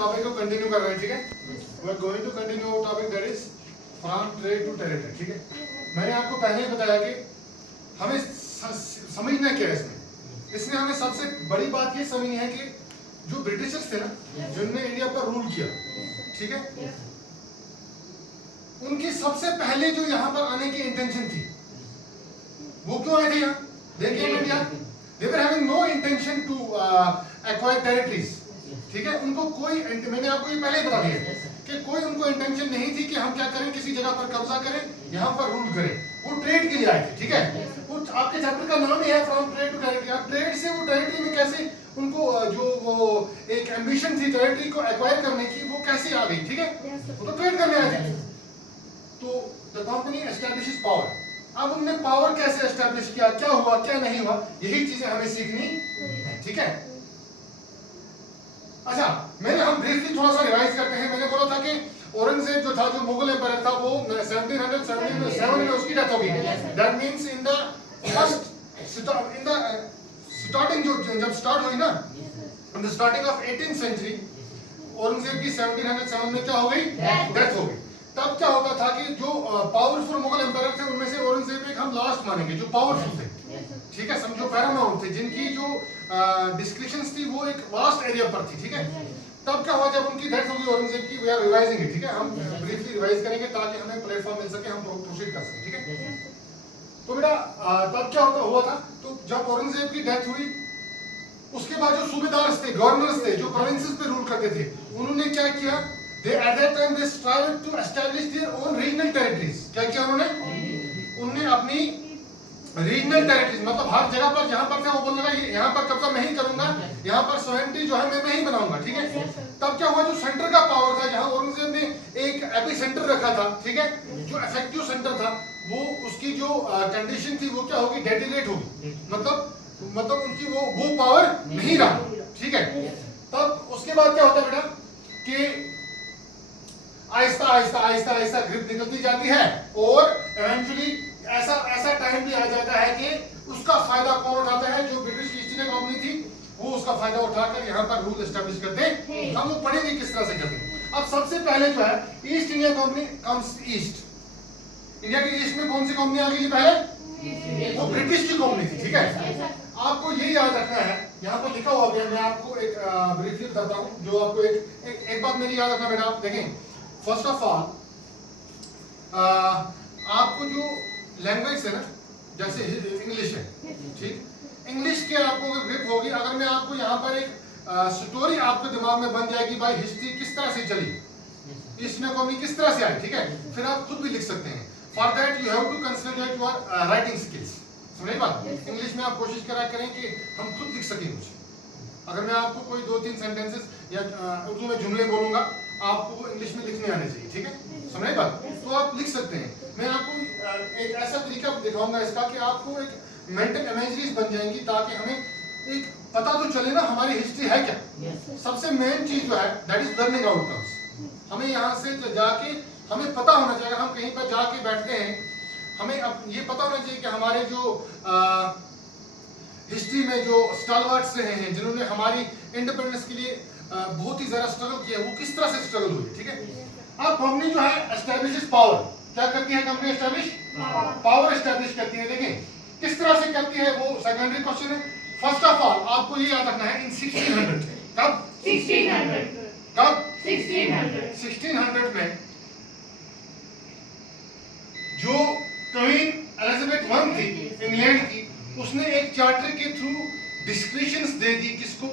Topic को continue कर रहे हैं, ठीक है। We are going to continue topic that is from trade to territory, ठीक है। मैंने आपको पहले ही बताया कि हमें समझना क्या है इसमें हमें सबसे बड़ी बात ये समझनी है कि जो ब्रिटिशर्स थे ना, जिन्होंने इंडिया पर रूल किया, ठीक है, उनकी सबसे पहले जो यहाँ पर आने की इंटेंशन थी वो क्यों आए थे यहाँ? देखिए India, they were having no intention to acquire territories, ठीक है। उनको कोई, मैंने आपको ये पहले ही बता दिया कि कोई उनको इंटेंशन नहीं थी कि हम क्या करें, किसी जगह पर कब्जा करें, यहाँ पर रूल करें। वो ट्रेड के लिए आए थे, ठीक है। वो आपके चैप्टर का नाम ही है फ्रॉम ट्रेड टू टेरिटरी। आप ट्रेड से वो टेरिटरी में कैसे उनको जो वो एक एम्बिशन थी टेरिटरी को एक्वायर करने की, वो कैसे आ गई, ठीक है। वो तो ट्रेड करने आए थे। तो द कंपनी एस्टैब्लिशेस पावर। अब उन्होंने पावर कैसे एस्टैब्लिश किया, क्या हुआ क्या नहीं हुआ, यही चीजें हमें सीखनी है, ठीक है। अच्छा, हम ब्रीफली थोड़ा सा रिवाइज करते हैं। मैंने बोला था कि औरंगजेब जो था, जो मुगल एम्पायर था, वो 1777 में उसकी डेथ हो गई। That means in the starting, जो जब स्टार्ट हुई ना, in the starting of 18th century, Aurangzeb की 1707 में क्या हो गई, डेथ हो गई। तब क्या होता था कि जो पावरफुल मुगल एम्पायर थे, उनमें से औरंगजेब एक हम लास्ट मानेंगे, जो पावरफुल थे, ठीक है, समझो पैरामाउंट थे, जिनकी जो डिस्क्रिप्शंस थी वो एक वास्ट एरिया पर थी, ठीक है। तब क्या हुआ, जब उनकी डेथ हो गई औरंगजेब की, वी आर रिवाइजिंग इट, ठीक है। हम ब्रीफली रिवाइज करेंगे ताकि हमें प्लेटफॉर्म मिल सके, हम प्रोसीड कर सकें, ठीक है। तो बेटा तब क्या हुआ था, तो जब औरंगजेब की डेथ हुई, उसके बाद जो सूबेदार थे, गवर्नर्स थे, जो प्रोविंसेस पे रूल करते थे, उन्होंने क्या किया, they at that time they strived to establish their own regional territories। क्या किया उन्होंने अपनी रीजनल टेरिटरीज, मतलब हर जगह पर जहां पर थे वो बोलने लगा यहाँ पर कब्जा मैं ही करूंगा, यहाँ पर सोवेरेनिटी जो है मैं ही बनाऊंगा, ठीक है। तब क्या हुआ, जो सेंटर का पावर था, जहां औरंगजेब ने एक एपी सेंटर रखा था, ठीक है, जो इफेक्टिव सेंटर था, वो उसकी जो कंडीशन थी वो क्या होगी, डेटिलेट होगी, मतलब उनकी वो पावर नहीं रहा, ठीक है। तब उसके बाद क्या होता है बेटा कि आहिस्ता आहिस्ता ग्रिप निकलती जाती है, और इवेंचुअली ऐसा टाइम भी आ जाता है कि उसका फायदा कौन उठाता है, जो ब्रिटिश ईस्ट इंडिया कंपनी थी, वो उसका फायदा उठाकर यहाँ पर रूल एस्टैब्लिश करते हैं। हम वो पढ़ेंगे किस तरह से करते हैं। अब सबसे पहले जो है, east India company comes east. India के ईस्ट में कौन सी कंपनी आ गई पहले, वो ब्रिटिश की कंपनी थी, ठीक है। आपको ये याद रखना है, यहाँ पर लिखा हुआ है, मैं आपको एक ब्रीफली बताता हूँ, जो आपको एक बात मेरी याद रखना बेटा। आप देखें, फर्स्ट ऑफ ऑल आपको जो लैंग्वेज है ना, जैसे इंग्लिश है, ठीक, इंग्लिश के आपको ग्रिप होगी, अगर मैं आपको यहाँ पर एक स्टोरी आपके दिमाग में बन जाएगी, भाई हिस्ट्री किस तरह से चली, ईस्ट इंडिया कंपनी किस तरह से आई, ठीक है, फिर आप खुद भी लिख सकते हैं। For that you have to consider your writing skills. समझे बात? इंग्लिश में आप कोशिश करें कि हम खुद लिख सकें कुछ। अगर मैं आपको कोई 2-3 सेंटेंसेस या उर्दू में जुमले बोलूंगा, आपको वो इंग्लिश में लिखने आने चाहिए, ठीक है, समझे बात? तो आप लिख सकते हैं। मैं आपको एक ऐसा तरीका दिखाऊंगा इसका कि आपको एक मेंटल इमेजरीज बन जाएंगी, ताकि हमें एक पता तो चले ना हमारी हिस्ट्री है क्या। सबसे मेन चीज जो है दैट इज लर्निंग आउटकम्स। हमें यहाँ से जाके हमें पता होना चाहिए, अगर हम कहीं पर जाके बैठते हैं, हमें अब ये पता होना चाहिए कि हमारे जो हिस्ट्री में जो स्टालवर्ट्स रहे हैं, जिन्होंने हमारी इंडिपेंडेंस के लिए बहुत ही ज्यादा स्ट्रगल किया, वो किस तरह से स्ट्रगल हुई, ठीक है। अब कंपनी जो है एस्टैब्लिशेस पावर, क्या करती है कंपनी, एस्टैब्लिश पावर एस्टैब्लिश करती है। देखें किस तरह से करती है, वो सेकेंडरी क्वेश्चन है। फर्स्ट ऑफ ऑल आपको ये याद रखना है, इन 1600 कब 1600 में जो क्वीन एलिजाबेथ I थी इंग्लैंड की, उसने एक चार्टर के थ्रू डिस्क्रिप्शंस दे दी, किसको,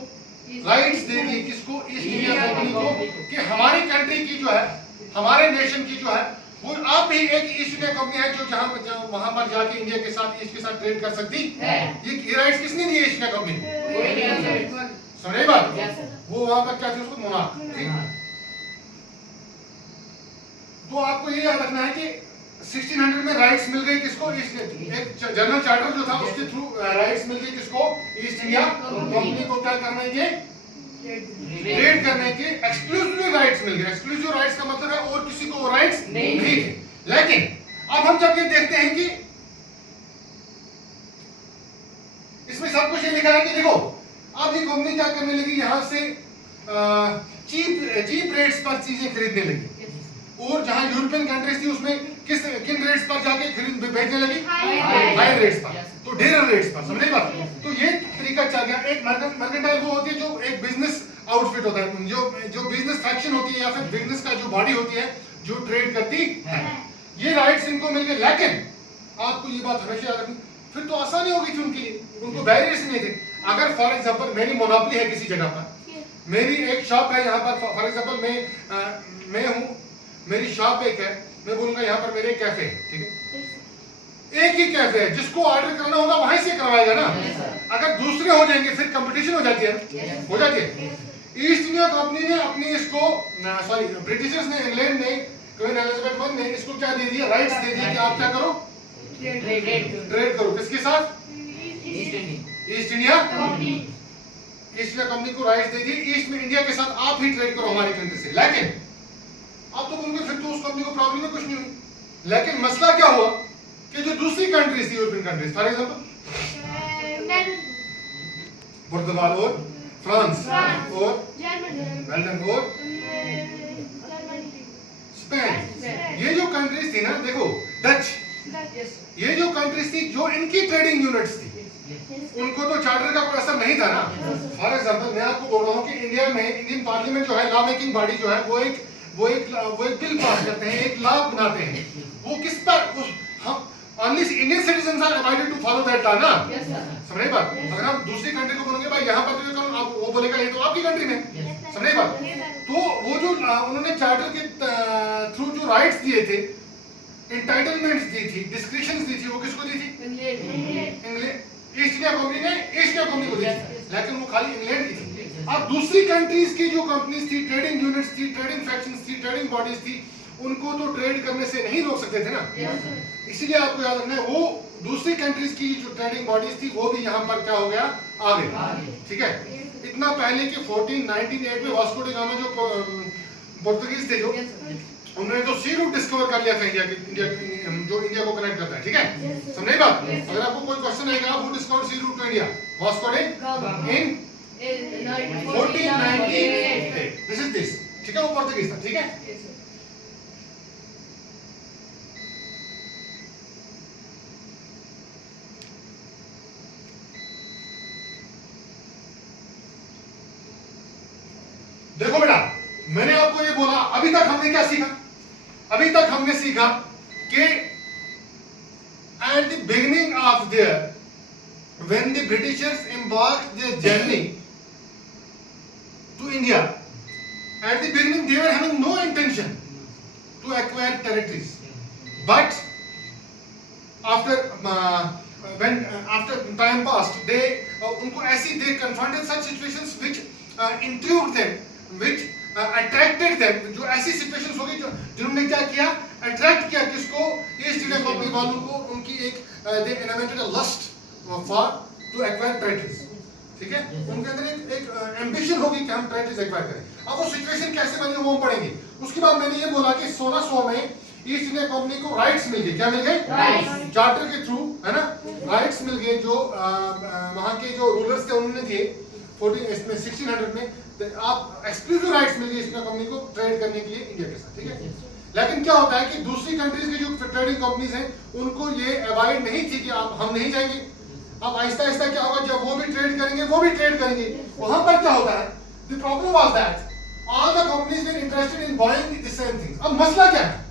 राइट्स दे दी, किसको, ईस्ट इंडिया कंपनी को, कि हमारी कंट्री की जो है, हमारे नेशन की जो है, वो आप भी एक ईस्ट इंडिया कंपनी है, जो जहां वहां पर जाके इंडिया के साथ, ईस्ट के साथ ट्रेड कर सकती है। ये राइट्स किसने दिए, ईस्ट इंडिया कंपनी। समझे बात? वो वहां पर क्या थे, उसको मोनार्क। तो आपको ये याद रखना है कि 1600 में राइट्स मिल गई किसको, एक जनरल चार्टर जो था उसके थ्रू राइट्स मिल गई किसको, ईस्ट इंडिया कंपनी को, क्या करने के, ट्रेड करने के एक्सक्लूसिव राइट्स मिल गए। एक्सक्लूसिव राइट्स का मतलब है और किसी को वो राइट्स नहीं थे। लेकिन अब हम जब ये देखते हैं कि इसमें सब कुछ ये लिखा है कि देखो अब ये कंपनी क्या करने लगी, यहां से चीप रेट्स पर चीजें खरीदने लगी, और जहां यूरोपियन कंट्रीज थी उसमें किन रेट्स पर जाके बेचने लगी, हाई रेट्स पर, तो ढेर रेट्स पर, समझ बात। तो ये तरीका चल गया। एक मर्केंटाइल वो होती है जो एक बिजनेस आउटफिट होता है, जो बिजनेस फैक्शन होती है या फिर बिजनेस का जो बॉडी होती है जो ट्रेड करती है। ये राइट्स इनको मिल गए, लेकिन आपको ये बात हमेशा याद रखनी, फिर तो आसानी हो गई थी उनके लिए, उनको बैरियर्स नहीं थे। अगर फॉर एग्जांपल मेरी मोनोपोली है किसी जगह पर, मेरी एक शॉप है यहाँ पर, फॉर एग्जांपल मैं हूँ, मेरी शॉप एक है, मैं बोलूंगा यहाँ पर मेरे कैफे है, ठीक है, एक ही कैफे है, जिसको ऑर्डर करना होगा वहीं से करवाएगा ना। अगर दूसरे हो जाएंगे फिर कंपटीशन हो जाती है, हो जाती है। ईस्ट इंडिया कंपनी ने अपनी इसको, सॉरी ब्रिटिशर्स ने, इंग्लैंड ने, क्वीन एलिजाबेथ वन ने इसको क्या दे दिया, राइट्स दे दिए कि आप क्या करो, ट्रेड करो, किसके साथ, east India company. East India company को राइट्स दे दिए, ईस्ट में इंडिया के साथ आप ही ट्रेड करो हमारी कंट्री से। लेकिन आप तो बोलोगे फिर तो उस कंपनी को प्रॉब्लम में कुछ नहीं हुई, लेकिन मसला क्या हुआ कि जो दूसरी कंट्रीज थी, यूरोपियन कंट्रीज, फॉर एग्जांपल पुर्तगाल और फ्रांस और बेल्जियम और स्पेन, ये जो कंट्रीज थी ना, देखो डच, ये जो कंट्रीज थी जो इनकी ट्रेडिंग यूनिट्स थी, उनको तो चार्टर का कोई असर नहीं था ना। फॉर एग्जांपल मैं आपको बोल रहा हूँ कि इंडिया में इंडियन पार्लियामेंट जो है, लॉ मेकिंग बॉडी जो है, वो एक बिल पास करते हैं, एक लॉ बनाते हैं, वो किस पर, हम only Indian citizens are abided to follow that law ना। समझे बात। अगर हम दूसरी कंट्री को बोलेंगे भाई यहाँ पर तो आप, वो बोलेगा ये तो आपकी कंट्री में, समझे बात। तो वो जो उन्होंने चार्टर के थ्रू जो राइट्स दिए थे, एंटाइटलमेंट्स दी थी, डिस्क्रिशंस दी थी, वो किसको दी थी, इंग्लैंड, ईस्ट इंडिया कंपनी ने ईस्ट इंडिया कंपनी को दी थी, लेकिन वो खाली इंग्लैंड की थी। अब दूसरी कंट्रीज की जो कंपनीज थी, ट्रेडिंग यूनिट्स थी, ट्रेडिंग फैक्शंस थी, ट्रेडिंग बॉडीज थी, उनको तो ट्रेड करने से नहीं रोक सकते थे ना। इसीलिए आपको याद रखना है, वो दूसरी कंट्रीज की जो ट्रेडिंग बॉडीज थी वो भी यहाँ पर क्या हो गया, आ गई, ठीक है। इतना पहले कि 1908 में वास्को डी गामा जो पोर्तुगीज थे, जो उन्होंने तो सी रूट डिस्कवर कर लिया था इंडिया जो इंडिया को कनेक्ट करता है, ठीक है, समझे बात। अगर आपको कोई क्वेश्चन आएगा, who discovered sea route to India, Vasco da in 1498, this is this, ठीक है, वो पोर्तुगीज था, ठीक है। देखो बेटा, मैंने आपको ये बोला, अभी तक हमने क्या सीखा, अभी तक हमने सीखा कि at the beginning of their, when the Britishers embarked their journey to India, at the beginning they were having no intention to acquire territories, but after after time passed, they उनको ऐसी, they confronted such situations which intrigued them, which attracted them, जो ऐसी situations होगी जिन्होंने क्या किया, attract किया किसको, ईस्ट इंडिया कंपनी वालों को, उनकी एक they animated a lust for to acquire territories, ठीक है, उनके अंदर एक एम्बिशन होगी कि हम टेरिटरीज एक्वायर करें। अब वो सिचुएशन कैसे बनी वो हम पढ़ेंगे। उसके बाद मैंने ये बोला कि 1600 में ईस्ट इंडिया कंपनी को राइट्स मिल गए, क्या मिल गए, चार्टर के थ्रू, है ना, राइट्स मिल गए, जो वहां के जो रूलर्स थे उन्होंने दिए 1600 में, आप एक्सक्लूसिव राइट्स मिल गए ईस्ट इंडिया कंपनी को ट्रेड करने के लिए इंडिया के साथ, ठीक है। लेकिन क्या होता है कि दूसरी कंट्रीज की जो ट्रेडिंग कंपनीज हैं, उनको ये अवॉइड नहीं थी कि आप, हम नहीं जाएंगे। अब आहिस्ता आहिस्ता क्या होगा, जब वो भी ट्रेड करेंगे, वो भी ट्रेड करेंगे, वहां पर क्या होता है, the problem was that all the companies were interested in buying the same thing. अब मसला क्या है,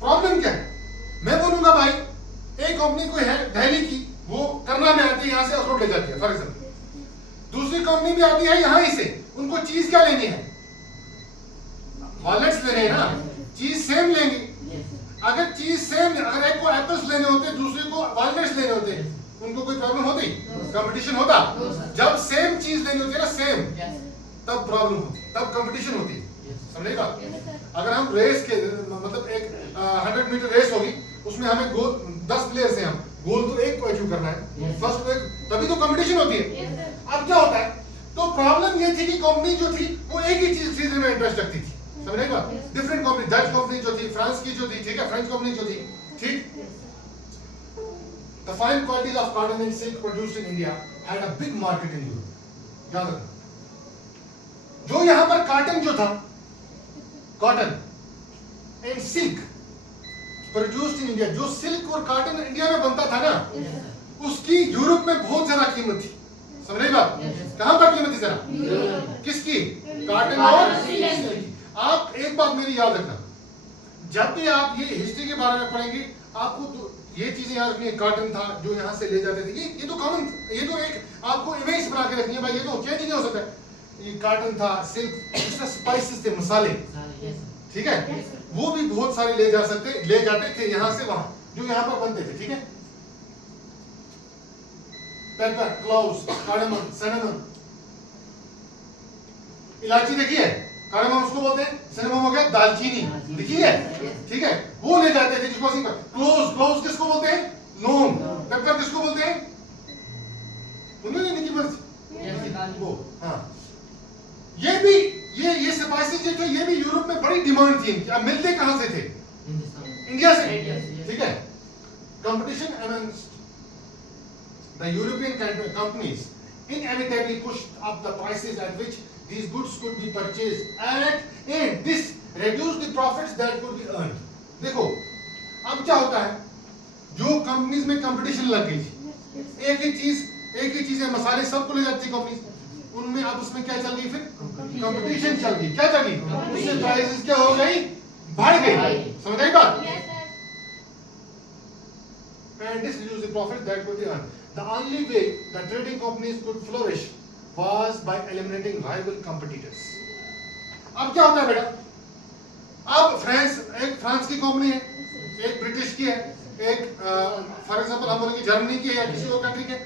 प्रॉब्लम क्या है, मैं बोलूंगा भाई एक कंपनी कोई है दिल्ली की, वो करना में आती है, यहाँ से अखरोट ले जाती है फॉर एग्जाम्पल, दूसरी कंपनी भी आती है यहाँ ही से, उनको चीज क्या लेनी है, वॉलनट्स लेने हैं ना, चीज सेम लेंगे। अगर चीज सेम, अगर एक को एप्पल्स लेने होते, दूसरे को वॉलनट्स लेने होते, उनको कोई प्रॉब्लम होती, कंपटीशन होता। जब सेम चीज लेनी होती है ना, सेम, तब प्रॉब्लम होती, तब कंपटीशन होती, समझेगा। अगर हम रेस के, मतलब एक 100 मीटर रेस होगी, उसमें हमें गोल 10 प्लेयर्स हैं, हम गोल तो एक को अचीव करना है, फर्स्ट को एक, तभी तो कंपटीशन होती है। अब क्या होता है, तो प्रॉब्लम ये थी कि कंपनी जो थी वो एक ही चीज खरीदने में इंटरेस्ट रखती थी, समझेगा। डिफरेंट कंपनी, डच कंपनी जो थी, फ्रांस की जो थी, ठीक है, फ्रेंच कंपनी जो थी, ठीक। The fine qualities of cotton and silk produced in India had a big market in Europe. याद रखना। जो यहां पर कॉटन जो था, cotton and silk produced in India, जो सिल्क और कॉटन इंडिया में बनता था ना, उसकी यूरोप में बहुत ज्यादा कीमत थी। समझ रही बात? कहां पर कीमत थी जरा? किसकी? कॉटन और सिल्क की। आप एक बात मेरी याद रखना, जब भी आप ये हिस्ट्री के बारे में पढ़ेंगे, आपको तो ये चीजें याद रखनी है। कॉटन था जो यहाँ से ले जाते थे, ये तो कॉमन, ये तो एक आपको इमेज बना के रखनी है भाई, ये तो चेंज नहीं हो सकता है। ये कॉटन था, सिल्क, इसमें स्पाइसेस थे, मसाले, ठीक है, वो भी बहुत सारे ले जाते थे यहाँ से वहां, जो यहाँ पर बनते थे, ठीक है। पेपर, क्लोव्स, कार्डमम, सिनेमन, इलायची देखी है, कार्डमम उसको बोलते हैं, सिनेमन हो गया दालचीनी, देखी है, ठीक है, वो ले जाते थे जिसको सिंपल। क्लोव्स किसको बोलते हैं? लौंग। पेपर किसको बोलते हैं? उन्होंने निकी मर्जी वो, हाँ, ये भी ये स्पाइसेस जो थे, ये भी यूरोप में बड़ी डिमांड थी। अब मिलते कहां से थे? इंडिया से, ठीक है। Competition amongst the European companies inevitably pushed up the prices at which these goods could be purchased and this reduced the profits that could be earned. देखो अब क्या होता है, जो कंपनीज में कंपटीशन लग गई, एक ही चीज है, मसाले सबको ले जाती है कंपनीज, उनमें अब उसमें क्या चल गई, फिर कंपटीशन चल गई, क्या चल गई, उससे प्राइसेस क्या हो गई, बढ़ गई। समझ आई बात? And this reduced the profit that could be earned. The only way the trading companies could flourish was by eliminating rival competitors. अब क्या होता है बेटा, अब फ्रांस की कंपनी है, एक ब्रिटिश की है, एक फॉर एग्जांपल हम बोलेंगे जर्मनी की है या किसी और कंट्री के।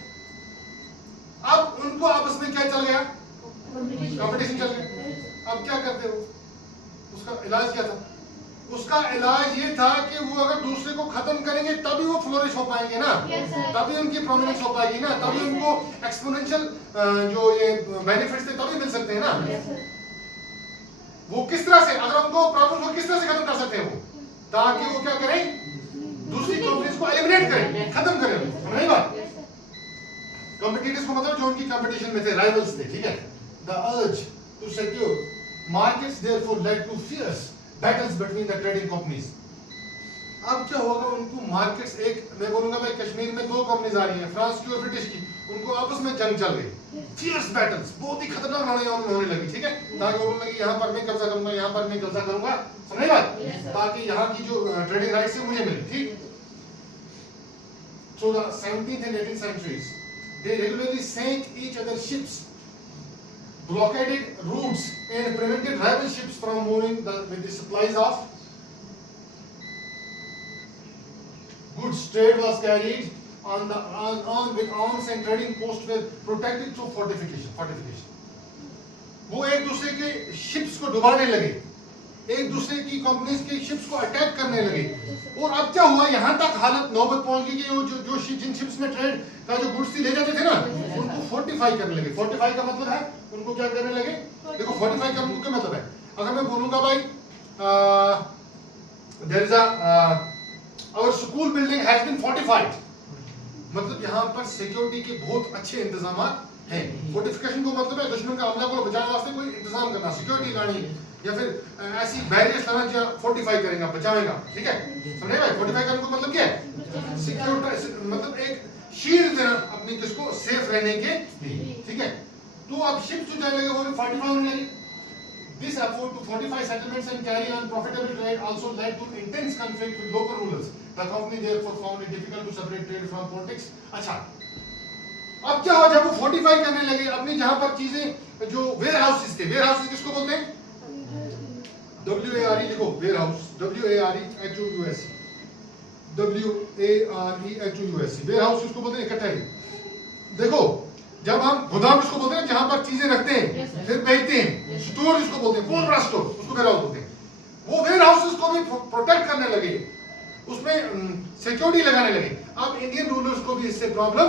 अब उनको आपस में क्या चल गया, कंपटीशन चल गया। अब क्या करते हो, उसका इलाज क्या था? उसका इलाज ये था कि वो अगर दूसरे को खत्म करेंगे तभी वो फ्लोरिश हो पाएंगे ना, तभी उनकी प्रोमिनेंस हो पाएगी ना, तभी उनको एक्सपोनेंशियल जो ये बेनिफिट्स थे तभी मिल सकते हैं ना। वो किस तरह से, अगर उनको प्रॉब्लम हो किस तरह से खत्म कर सकते हैं वो, ताकि वो क्या करें, दूसरी कंपनीज को एलिमिनेट करें, खत्म करें। समझ रही बात? कॉम्पिटिटर्स को मतलब जो उनकी कंपटीशन में थे, राइवल्स थे, ठीक है। The urge to secure markets therefore led to fierce battles between the trading companies. अब क्या होगा, उनको मार्केट्स, एक मैं बोलूंगा भाई कश्मीर में दो कंपनीज आ रही हैं, फ्रांस की और ब्रिटिश की, उनको आपस में जंग चल गई, फियर्स बैटल्स, बहुत ही खतरनाक लड़ाई होने लगी, ठीक है, ताकि वो बोलने कि यहाँ पर मैं कब्जा करूंगा, यहाँ पर मैं कब्जा करूंगा, समझ बात, ताकि यहाँ की जो ट्रेडिंग राइट्स है मुझे मिले, ठीक। So the 17th and 18th centuries, they regularly sank each other's ships, blockaded routes and prevented rival ships from moving with the supplies of goods. Trade was carried on with arms and trading posts were protected through fortification. वो एक दूसरे के ships को डुबाने लगे, एक दूसरे की companies के शिप्स को अटैक करने लगे। और अब क्या हुआ, यहाँ तक हालत नौबत पहुंच गई कि जो जिन शिप्स में ट्रेड का जो गुड्स थी ले जाते थे ना, उनको फोर्टिफाई करने लगे। फोर्टिफाई का मतलब है उनको क्या करने लगे, देखो फोर्टिफाई का क्या मतलब है, अगर मैं बोलूंगा भाई there is our school building has been fortified, मतलब यहाँ पर सिक्योरिटी के बहुत अच्छे इंतजाम हैं। फोर्टिफिकेशन को मतलब है दुश्मन का हमला को बचाने वास्ते कोई इंतजाम करना, सिक्योरिटी लानी, या फिर ऐसी बैरियर्स लाना जो फोर्टिफाई करेगा, बचाएगा, ठीक है, समझे भाई? फोर्टिफाई करने को मतलब क्या है, सिक्योरिटी, मतलब एक शील्ड देना अपनी किसको, सेफ रहने के लिए, ठीक है। तो अब शिप्स जो जाने लगे वो फोर्टिफाई होने लगे। This effort to fortify settlements and carry on profitable trade also led to intense conflict with local rulers. The company therefore found it difficult to separate trade from politics. अच्छा, अब क्या हुआ, जब वो फोर्टिफाई करने लगे अपनी जहां पर चीजें, जो वेयर हाउसेस थे, वेयर हाउसेस किसको बोलते हैं, WARE लिखो, warehouse, WAREHOUSE, warehouse किसको बोलते हैं, इकट्ठा ही। देखो जब हम गोदाम उसको बोलते हैं जहां पर चीजें रखते हैं फिर बेचते हैं, स्टोर इसको बोलते हैं, बहुत बड़ा स्टोर उसको वेयर हाउस बोलते हैं। वो वेयर हाउसेस को भी प्रोटेक्ट करने लगे, उसमें सिक्योरिटी लगाने लगे। अब इंडियन रूलर्स को भी इससे प्रॉब्लम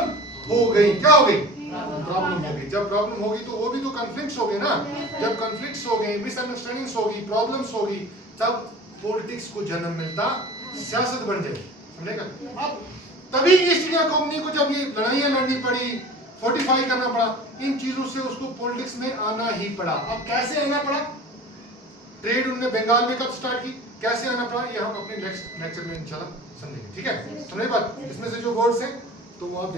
हो गई, क्या हो गई, प्रॉब्लम हो गई। जब प्रॉब्लम होगी तो वो भी तो कॉन्फ्लिक्ट्स हो गए ना, जब कॉन्फ्लिक्ट्स हो गए, मिसअंडरस्टैंडिंग्स होगी, प्रॉब्लम्स होगी, तब पॉलिटिक्स को जन्म मिलता, सियासत बन जाएगी, समझेगा। अब तभी ईस्ट इंडिया कंपनी को जब ये लड़ाइयां लड़नी पड़ी, फोर्टिफाई करना पड़ा, इन चीजों से उसको पॉलिटिक्स में आना ही पड़ा। अब कैसे आना पड़ा, ट्रेड उन्होंने बंगाल में कब स्टार्ट की, कैसे आना पड़ा, ये हम अपने नेक्स्ट लेक्चर में इंशाल्लाह समझेंगे। ठीक है, समझे बात? इसमें से जो वर्ड्स हैं तो वो आप देख